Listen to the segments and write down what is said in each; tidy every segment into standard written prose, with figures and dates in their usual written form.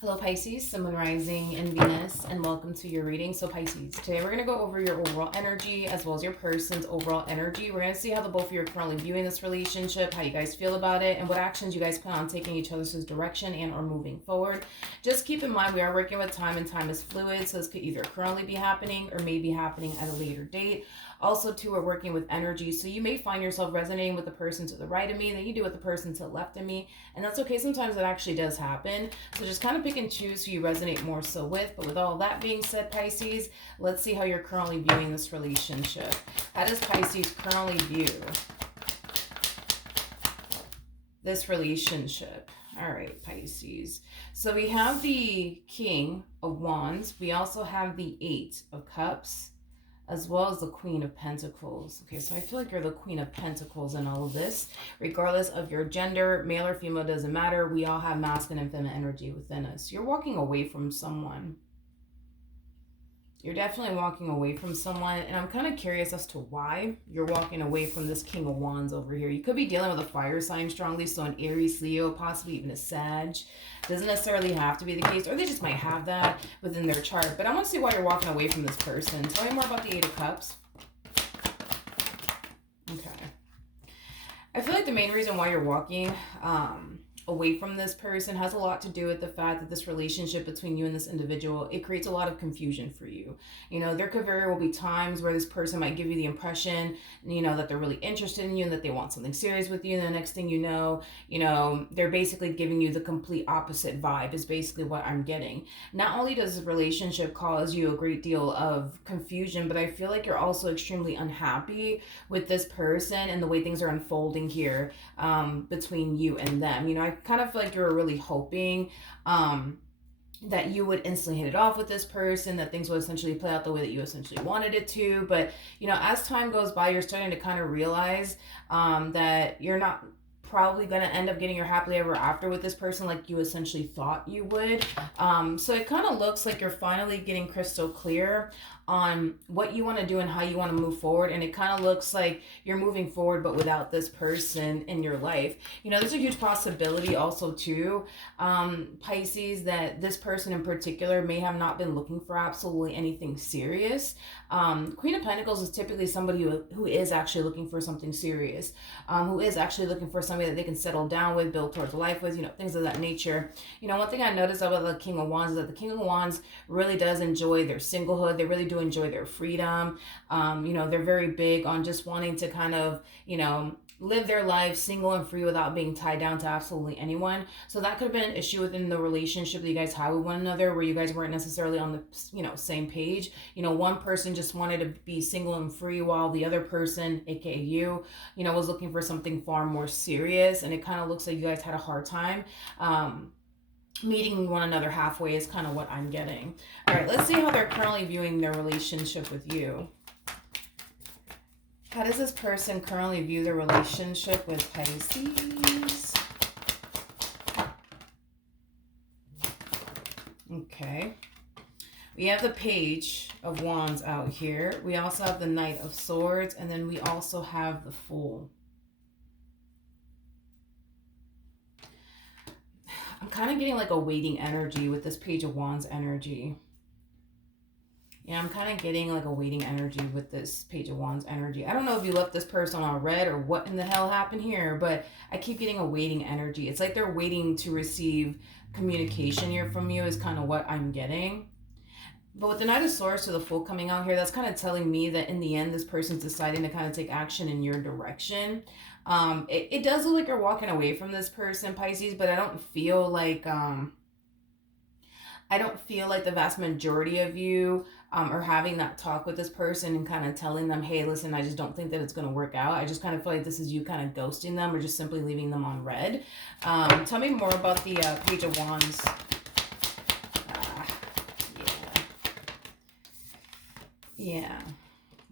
Hello Pisces, Sun, Moon, Rising, and Venus, and welcome to your reading. So Pisces, today we're going to go over your overall energy as well as your person's overall energy. We're going to see how the both of you are currently viewing this relationship, how you guys feel about it, and what actions you guys plan on taking each other's direction and or moving forward. Just keep in mind we are working with time and time is fluid, so this could either currently be happening or may be happening at a later date. Also, too, we're working with energy, so you may find yourself resonating with the person to the right of me than you do with the person to the left of me, and that's okay. Sometimes that actually does happen, so just kind of pick and choose who you resonate more so with. But with all that being said, Pisces, let's see how you're currently viewing this relationship. How does Pisces currently view this relationship? All right, Pisces. So we have the King of Wands. We also have the Eight of Cups, as well as the Queen of Pentacles. Okay, so I feel like you're the Queen of Pentacles in all of this. Regardless of your gender, male or female, doesn't matter. We all have masculine and feminine energy within us. You're walking away from someone. You're definitely walking away from someone, and I'm kind of curious as to why you're walking away from this King of Wands over here. You could be dealing with a fire sign strongly, so an Aries, Leo, possibly even a Sag. Doesn't necessarily have to be the case, or they just might have that within their chart. But I want to see why you're walking away from this person. Tell me more about the Eight of Cups. Okay. I feel like the main reason why you're walking away from this person has a lot to do with the fact that this relationship between you and this individual, it creates a lot of confusion for you. You know, there could very well be times where this person might give you the impression, you know, that they're really interested in you and that they want something serious with you. And the next thing you know, they're basically giving you the complete opposite vibe is basically what I'm getting. Not only does this relationship cause you a great deal of confusion, but I feel like you're also extremely unhappy with this person and the way things are unfolding here between you and them. You know, I kind of feel like you're really hoping that you would instantly hit it off with this person, that things would essentially play out the way that you essentially wanted it to. But, you know, as time goes by, you're starting to kind of realize that you're not probably going to end up getting your happily ever after with this person like you essentially thought you would. So it kind of looks like you're finally getting crystal clear on what you want to do and how you want to move forward, and it kind of looks like you're moving forward but without this person in your life. You know, there's a huge possibility also too, Pisces, that this person in particular may have not been looking for absolutely anything serious. Queen of Pentacles is typically somebody who is actually looking for something serious, who is actually looking for somebody that they can settle down with, build towards a life with, you know, things of that nature. You know, one thing I noticed about the King of Wands is that the King of Wands really does enjoy their singlehood. They really do enjoy their freedom. You know, they're very big on just wanting to kind of, you know, live their life single and free without being tied down to absolutely anyone. So that could have been an issue within the relationship that you guys had with one another, where you guys weren't necessarily on the, you know, same page. You know, one person just wanted to be single and free while the other person, aka you know, was looking for something far more serious. And it kind of looks like you guys had a hard time meeting one another halfway is kind of what I'm getting. All right, let's see how they're currently viewing their relationship with you. How does this person currently view their relationship with Pisces? Okay. We have the Page of Wands out here. We also have the Knight of Swords, and then we also have the Fool. I'm kind of getting like a waiting energy with this Page of Wands energy. Yeah, I'm kind of getting like a waiting energy with this Page of Wands energy. I don't know if you left this person on red or what in the hell happened here, but I keep getting a waiting energy. It's like they're waiting to receive communication here from you is kind of what I'm getting. But with the Knight of Swords to the Fool coming out here, that's kind of telling me that in the end, this person's deciding to kind of take action in your direction. It does look like you're walking away from this person, Pisces, but I don't feel like the vast majority of you are having that talk with this person and kind of telling them, hey, listen, I just don't think that it's going to work out. I just kind of feel like this is you kind of ghosting them or just simply leaving them on red. Tell me more about the Page of Wands. Yeah.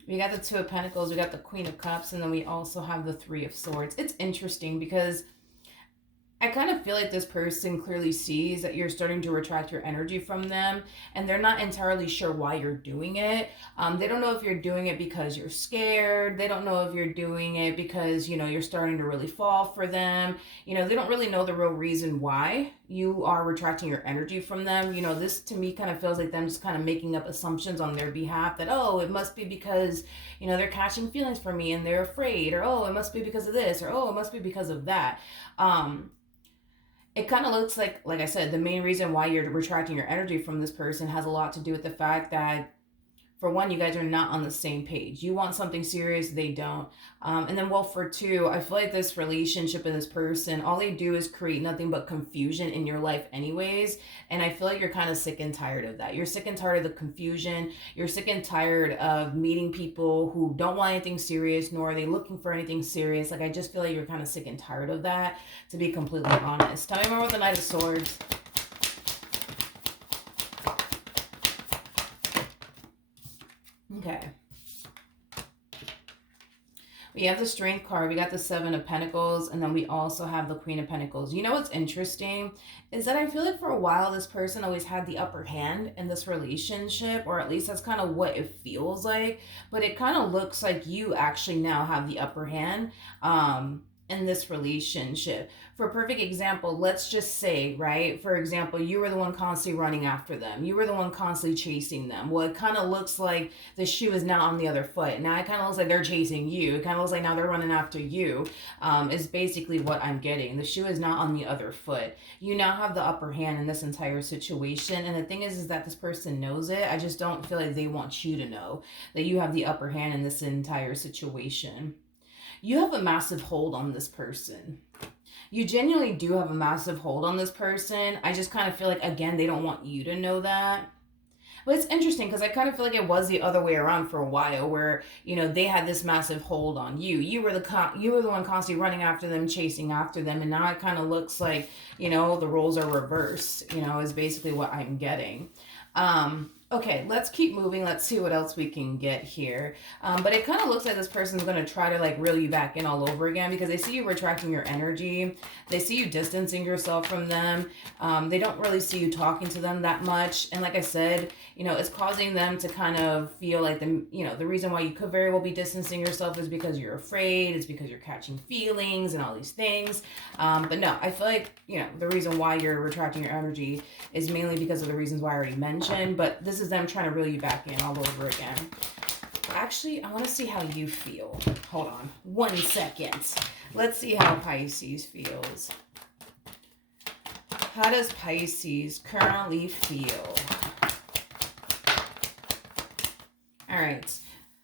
We got the Two of Pentacles, we got the Queen of Cups, and then we also have the Three of Swords. It's interesting because I kind of feel like this person clearly sees that you're starting to retract your energy from them, and they're not entirely sure why you're doing it. They don't know if you're doing it because you're scared. They don't know if you're doing it because, you're starting to really fall for them. They don't really know the real reason why you are retracting your energy from them. This to me kind of feels like them just kind of making up assumptions on their behalf that, oh, it must be because, they're catching feelings for me and they're afraid, or, oh, it must be because of this, or, oh, it must be because of that. It kind of looks like I said, the main reason why you're retracting your energy from this person has a lot to do with the fact that, for one, you guys are not on the same page. You want something serious, they don't. And then, well, for two, I feel like this relationship and this person, all they do is create nothing but confusion in your life, anyways. And I feel like you're kind of sick and tired of that. You're sick and tired of the confusion. You're sick and tired of meeting people who don't want anything serious, nor are they looking for anything serious. Like, I just feel like you're kind of sick and tired of that, to be completely honest. Tell me more about the Knight of Swords. Okay. We have the Strength card, we got the Seven of Pentacles, and then we also have the Queen of Pentacles. You know what's interesting is that I feel like for a while this person always had the upper hand in this relationship, or at least that's kind of what it feels like. But it kind of looks like you actually now have the upper hand in this relationship. For a perfect example, let's just say, right, for example, you were the one constantly running after them. You were the one constantly chasing them. Well, it kind of looks like the shoe is now on the other foot. Now it kind of looks like they're chasing you. It kind of looks like now they're running after you, is basically what I'm getting. The shoe is not on the other foot. You now have the upper hand in this entire situation. And the thing is that this person knows it. I just don't feel like they want you to know that you have the upper hand in this entire situation. You have a massive hold on this person. You genuinely do have a massive hold on this person. I just kind of feel like, again, they don't want you to know that. But it's interesting because I kind of feel like it was the other way around for a while, where they had this massive hold on you. You were the one constantly running after them, chasing after them, and now it kind of looks like the roles are reversed. Is basically what I'm getting. Okay, let's keep moving. Let's see what else we can get here. But it kind of looks like this person's going to try to reel you back in all over again, because they see you retracting your energy. They see you distancing yourself from them. They don't really see you talking to them that much. And like I said, it's causing them to kind of feel like the reason why you could very well be distancing yourself is because you're afraid. It's because you're catching feelings and all these things. But no, I feel like, the reason why you're retracting your energy is mainly because of the reasons why I already mentioned. But this is them trying to reel you back in all over again. Actually, I want to see how you feel. Hold on 1 second. Let's see how Pisces feels. How does Pisces currently feel? All right.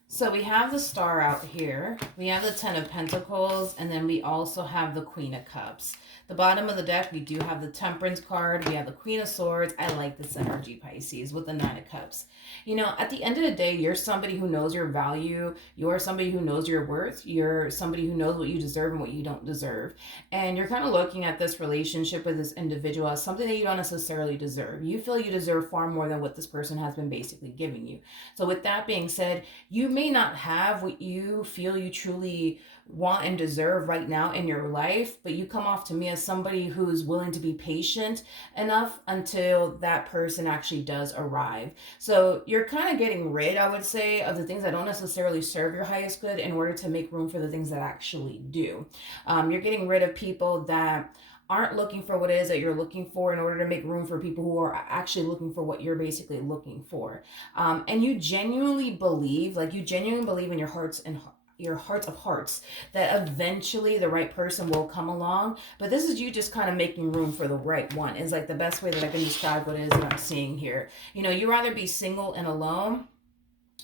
So we have the Star out here. We have the Ten of Pentacles, and then we also have the Queen of Cups. The bottom of the deck, we do have the Temperance card. We have the Queen of Swords. I like this energy, Pisces, with the Nine of Cups. At the end of the day, you're somebody who knows your value. You're somebody who knows your worth. You're somebody who knows what you deserve and what you don't deserve. And you're kind of looking at this relationship with this individual as something that you don't necessarily deserve. You feel you deserve far more than what this person has been basically giving you. So with that being said, you may not have what you feel you truly want and deserve right now in your life, but you come off to me as somebody who's willing to be patient enough until that person actually does arrive. So you're kind of getting rid, I would say, of the things that don't necessarily serve your highest good in order to make room for the things that actually do. You're getting rid of people that aren't looking for what it is that you're looking for in order to make room for people who are actually looking for what you're basically looking for. And you genuinely believe in your hearts of hearts that eventually the right person will come along. But this is you just kind of making room for the right one, is like the best way that I can describe what it is that I'm seeing here. You rather be single and alone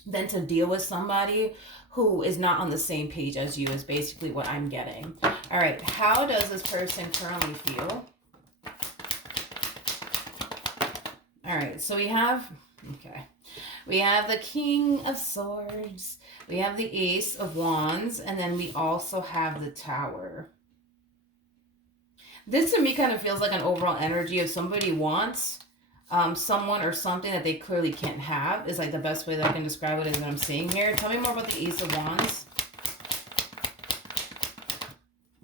than to deal with somebody who is not on the same page as you, is basically what I'm getting. All right, how does this person currently feel? All right, so we have the King of Swords, we have the Ace of Wands, and then we also have the Tower. This to me kind of feels like an overall energy of somebody wants someone or something that they clearly can't have, is like the best way that I can describe it is what I'm seeing here. Tell me more about the Ace of Wands.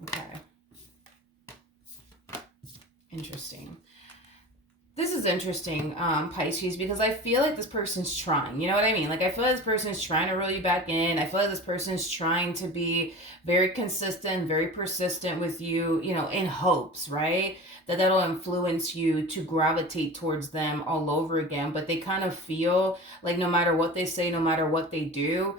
Okay. Interesting. This is interesting, Pisces, because I feel like this person's trying. You know what I mean? Like, I feel like this person's trying to reel you back in. I feel like this person's trying to be very consistent, very persistent with you, you know, in hopes, right? That'll influence you to gravitate towards them all over again. But they kind of feel like no matter what they say, no matter what they do,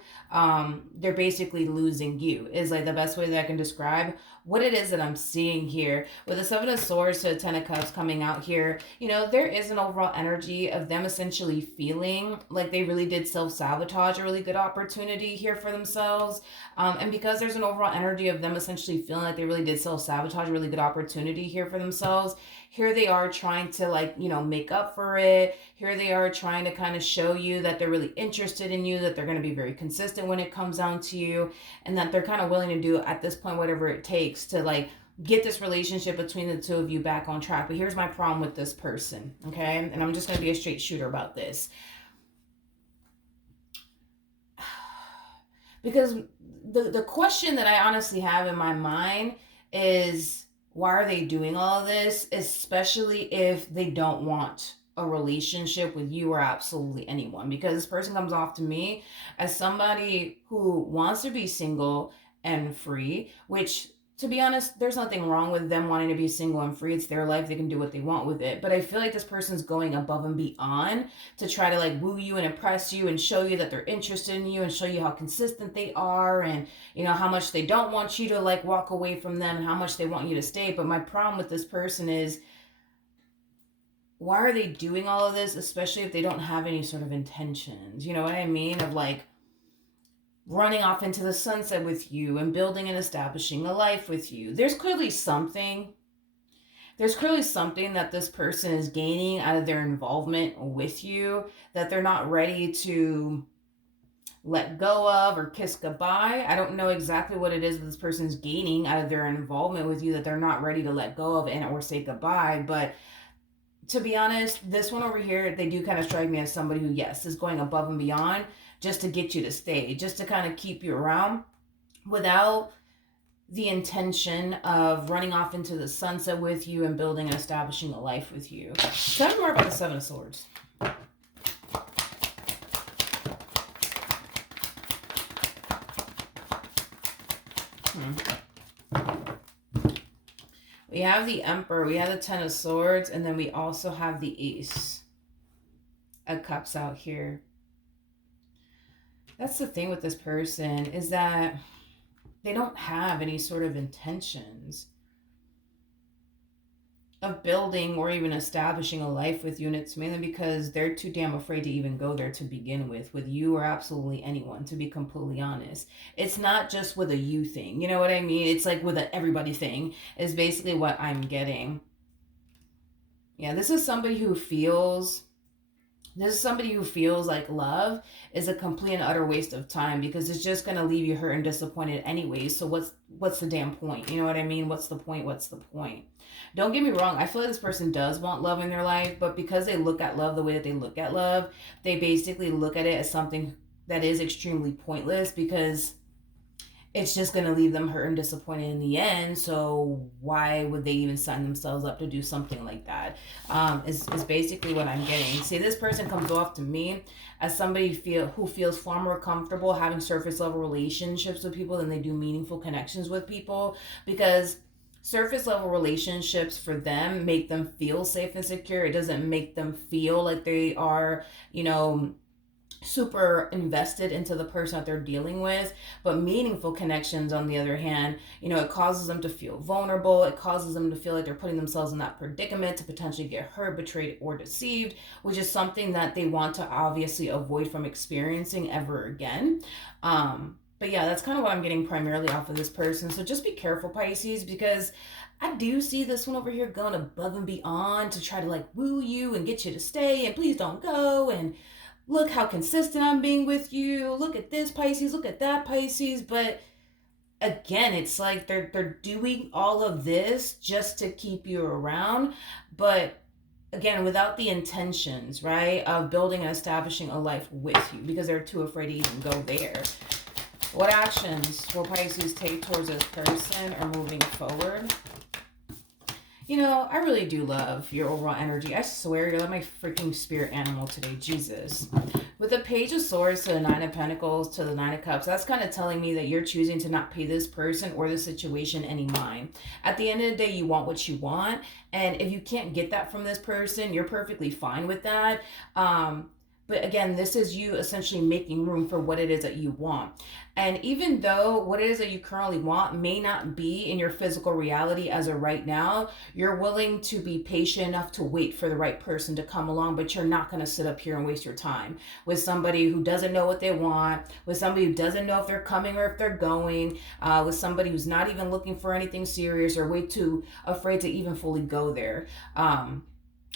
they're basically losing you, is like the best way that I can describe what it is that I'm seeing here. With the Seven of Swords to the Ten of Cups coming out here, you know, there is an overall energy of them essentially feeling like they really did self-sabotage a really good opportunity here for themselves. And because there's an overall energy of them essentially feeling like they really did self-sabotage a really good opportunity here for themselves, here they are trying to, like, you know, make up for it. Here they are trying to kind of show you that they're really interested in you, that they're going to be very consistent when it comes down to you, and that they're kind of willing to do at this point whatever it takes to, like, get this relationship between the two of you back on track. But here's my problem with this person, okay? And I'm just going to be a straight shooter about this. Because the question that I honestly have in my mind is, why are they doing all of this, especially if they don't want a relationship with you or absolutely anyone? Because this person comes off to me as somebody who wants to be single and free, which, to be honest, there's nothing wrong with them wanting to be single and free. It's their life. They can do what they want with it. But I feel like this person's going above and beyond to try to, like, woo you and impress you and show you that they're interested in you and show you how consistent they are, and, you know, how much they don't want you to, like, walk away from them and how much they want you to stay. But my problem with this person is, why are they doing all of this, especially if they don't have any sort of intentions? You know what I mean? Of, like, running off into the sunset with you and building and establishing a life with you. There's clearly something that this person is gaining out of their involvement with you that they're not ready to let go of or kiss goodbye. I don't know exactly what it is that this person's gaining out of their involvement with you that they're not ready to let go of and or say goodbye. But to be honest, this one over here, they do kind of strike me as somebody who, yes, is going above and beyond just to get you to stay, just to kind of keep you around without the intention of running off into the sunset with you and building and establishing a life with you. Tell me more about the Seven of Swords. We have the Emperor, we have the Ten of Swords, and then we also have the Ace of Cups out here. That's the thing with this person, is that they don't have any sort of intentions of building or even establishing a life with you. And it's mainly because they're too damn afraid to even go there to begin with you or absolutely anyone, to be completely honest. It's not just with a you thing. You know what I mean? It's like with a everybody thing is basically what I'm getting. Yeah, this is somebody who feels like love is a complete and utter waste of time, because it's just going to leave you hurt and disappointed anyway. So what's the damn point? You know what I mean? What's the point? Don't get me wrong. I feel like this person does want love in their life, but because they look at love the way that they look at love, they basically look at it as something that is extremely pointless, because it's just going to leave them hurt and disappointed in the end. So why would they even sign themselves up to do something like that? Is basically what I'm getting. See, this person comes off to me as somebody who feels far more comfortable having surface level relationships with people than they do meaningful connections with people, because surface level relationships for them make them feel safe and secure. It doesn't make them feel like they are, you know, super invested into the person that they're dealing with. But meaningful connections, on the other hand, you know, it causes them to feel vulnerable. It causes them to feel like they're putting themselves in that predicament to potentially get hurt, betrayed, or deceived, which is something that they want to obviously avoid from experiencing ever again. But yeah, that's kind of what I'm getting primarily off of this person. So just be careful, Pisces, because I do see this one over here going above and beyond to try to, like, woo you and get you to stay and please don't go, and look how consistent I'm being with you. Look at this, Pisces. Look at that, Pisces. But again, it's like they're doing all of this just to keep you around. But again, without the intentions, right, of building and establishing a life with you, because they're too afraid to even go there. What actions will Pisces take towards this person or moving forward? I really do love your overall energy. I swear, you're like my freaking spirit animal today, Jesus. With the Page of Swords to the Nine of Pentacles to the Nine of Cups, that's kind of telling me that you're choosing to not pay this person or the situation any mind. At the end of the day, you want what you want. And if you can't get that from this person, you're perfectly fine with that. But again, this is you essentially making room for what it is that you want. And even though what it is that you currently want may not be in your physical reality as of right now, you're willing to be patient enough to wait for the right person to come along, but you're not going to sit up here and waste your time with somebody who doesn't know what they want, with somebody who doesn't know if they're coming or if they're going, with somebody who's not even looking for anything serious or way too afraid to even fully go there.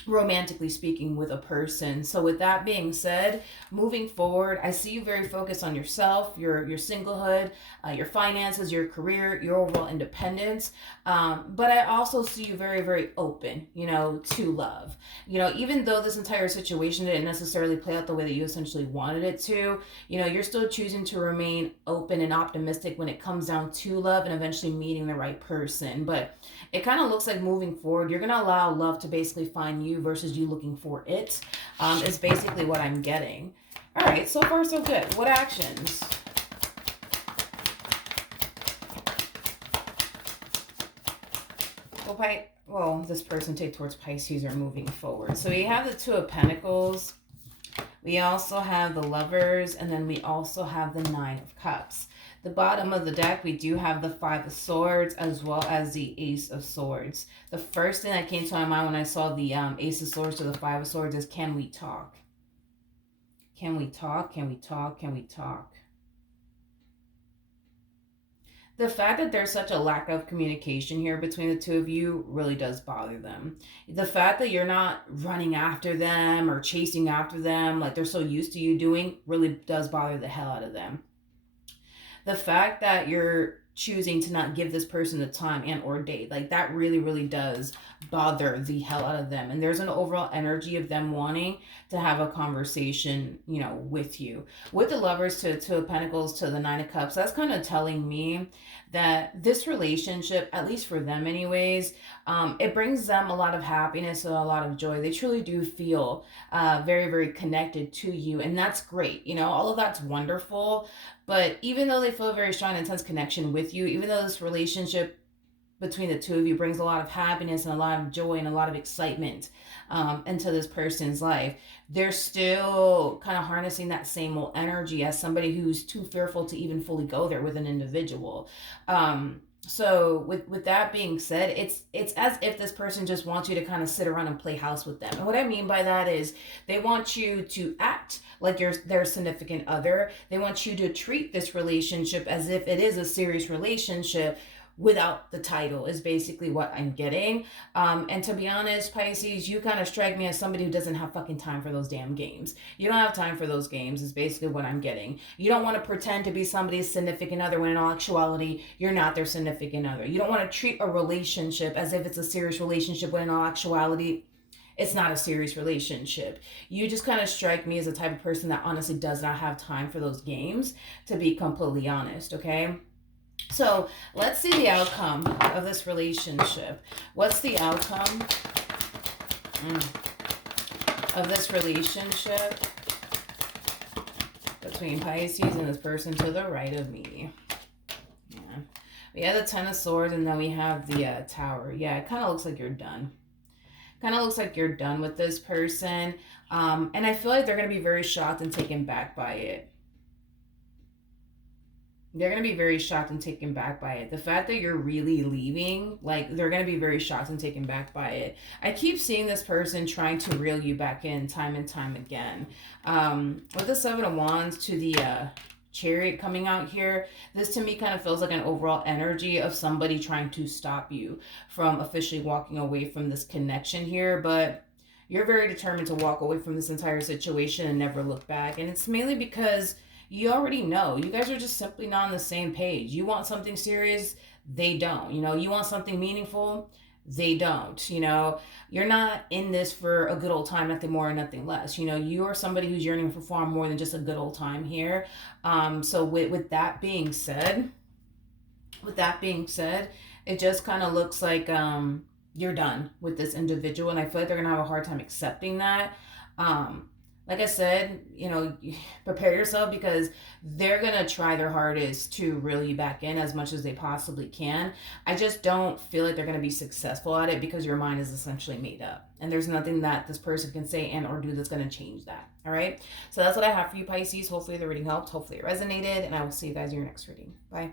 Romantically speaking, with a person. So with that being said, moving forward, I see you very focused on yourself, your singlehood, your finances, your career, your overall independence. But I also see you very, very open, to love. Even though this entire situation didn't necessarily play out the way that you essentially wanted it to, you're still choosing to remain open and optimistic when it comes down to love and eventually meeting the right person. But it kind of looks like moving forward, you're going to allow love to basically find you versus you looking for it, is basically what I'm getting. All right, so far so good. What actions? Well, this person take towards Pisces are moving forward. So we have the Two of Pentacles. We also have the Lovers, and then we also have the Nine of Cups. The bottom of the deck, we do have the Five of Swords as well as the Ace of Swords. The first thing that came to my mind when I saw the Ace of Swords to the Five of Swords is, can we talk? Can we talk? Can we talk? Can we talk? The fact that there's such a lack of communication here between the two of you really does bother them. The fact that you're not running after them or chasing after them like they're so used to you doing really does bother the hell out of them. The fact that you're choosing to not give this person the time and or date, like that really, really does bother the hell out of them. And there's an overall energy of them wanting to have a conversation, with you. With the Lovers to Pentacles to the Nine of Cups, that's kind of telling me that this relationship, at least for them anyways, it brings them a lot of happiness and a lot of joy. They truly do feel very, very connected to you. And that's great. All of that's wonderful. But even though they feel a very strong, intense connection with you, even though this relationship between the two of you brings a lot of happiness and a lot of joy and a lot of excitement into this person's life, they're still kind of harnessing that same old energy as somebody who's too fearful to even fully go there with an individual. So with that being said, it's as if this person just wants you to kind of sit around and play house with them. And what I mean by that is they want you to act like you're their significant other. They want you to treat this relationship as if it is a serious relationship without the title, is basically what I'm getting. And to be honest, Pisces, you kind of strike me as somebody who doesn't have fucking time for those damn games. You don't have time for those games, is basically what I'm getting. You don't want to pretend to be somebody's significant other when in all actuality, you're not their significant other. You don't want to treat a relationship as if it's a serious relationship when in all actuality, it's not a serious relationship. You just kind of strike me as the type of person that honestly does not have time for those games, to be completely honest, okay? So let's see the outcome of this relationship. What's the outcome of this relationship between Pisces and this person to the right of me? Yeah. We have the Ten of Swords, and then we have the Tower. Yeah, it kind of looks like you're done. Kind of looks like you're done with this person. And I feel like they're going to be very shocked and taken back by it. They're going to be very shocked and taken back by it. The fact that you're really leaving, like, they're going to be very shocked and taken back by it. I keep seeing this person trying to reel you back in time and time again. With the Seven of Wands to the Chariot coming out here, this to me kind of feels like an overall energy of somebody trying to stop you from officially walking away from this connection here. But you're very determined to walk away from this entire situation and never look back. And it's mainly because you already know. You guys are just simply not on the same page. You want something serious, they don't. You want something meaningful, they don't. You're not in this for a good old time, nothing more and nothing less. You are somebody who's yearning for far more than just a good old time here. So with that being said, it just kind of looks like you're done with this individual. And I feel like they're going to have a hard time accepting that. Um, like I said, prepare yourself because they're going to try their hardest to reel you back in as much as they possibly can. I just don't feel like they're going to be successful at it because your mind is essentially made up. And there's nothing that this person can say and or do that's going to change that. All right. So that's what I have for you, Pisces. Hopefully the reading helped. Hopefully it resonated. And I will see you guys in your next reading. Bye.